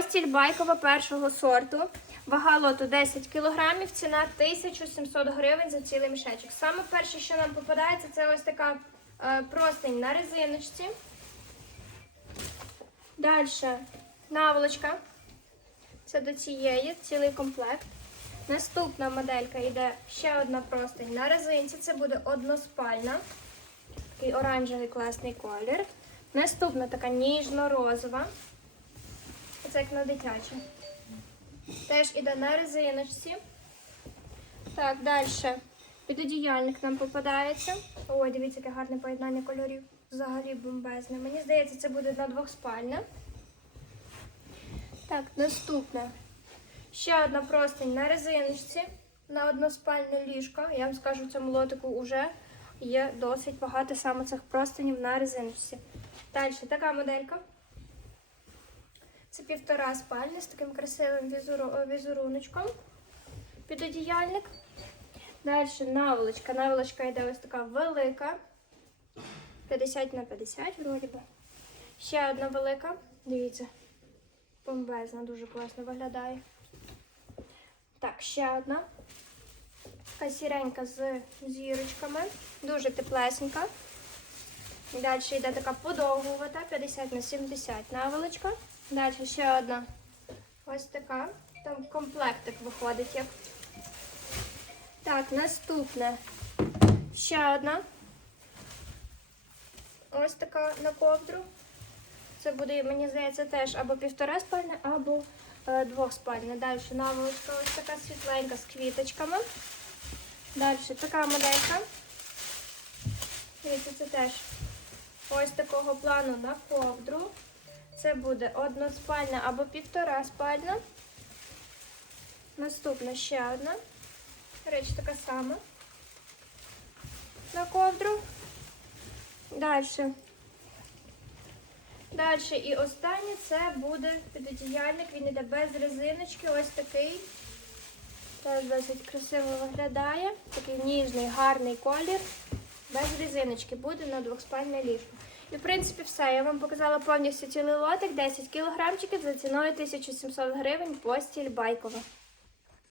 Постіль байкова першого сорту. Вага лоту 10 кг, ціна 1700 гривень за цілий мішечок. Саме перше, що нам попадається, це ось така е, простень на резиночці. Далі наволочка. Це до цієї, цілий комплект. Наступна моделька йде ще одна простень на резинці. Це буде односпальна. Такий оранжевий класний колір. Наступна така ніжно-розова. Це як на дитячу. Теж іде на резиночці. Так, далі. Підодіяльник нам попадається. Ой, дивіться, яке гарне поєднання кольорів. Взагалі бомбезне. Мені здається, це буде на двохспальне. Так, наступне. Ще одна простень на резиночці, на односпальне ліжко. Я вам скажу, в цьому лотику вже є досить багато саме цих простинів на резиночці. Далі така моделька. Це півтора спальня з таким красивим візуру, візеруночком. Підодіяльник. Далі наволочка. Наволочка йде ось така велика. 50 на 50, вроді би. Ще одна велика. Дивіться. Бомбезна, дуже класно виглядає. Так, ще одна. Така сіренька з зірочками. Дуже теплесенька. Далі йде така подовгувата, 50 на 70 наволочка. Далі ще одна. Ось така. Там комплектик виходить як. Так, наступне. Ще одна. Ось така на ковдру. Це буде, мені здається, теж або півтора спальня, або е, двохспальня. Далі наволочка ось така світленька з квіточками. Далі така моделька. Дивіться, це теж ось такого плану на ковдру. Це буде односпальна або півтора спальня. Наступна ще одна. Речі, така сама. На ковдру. Далі. Далі і останнє це буде підодіяльник. Він йде без резиночки. Ось такий. Теж досить красиво виглядає. Такий ніжний, гарний колір. Без резиночки буде на двохспальне ліжко. І в принципі все. Я вам показала повністю цілий лотик, 10 кілограмчиків за ціною 1700 гривень постіль байкова.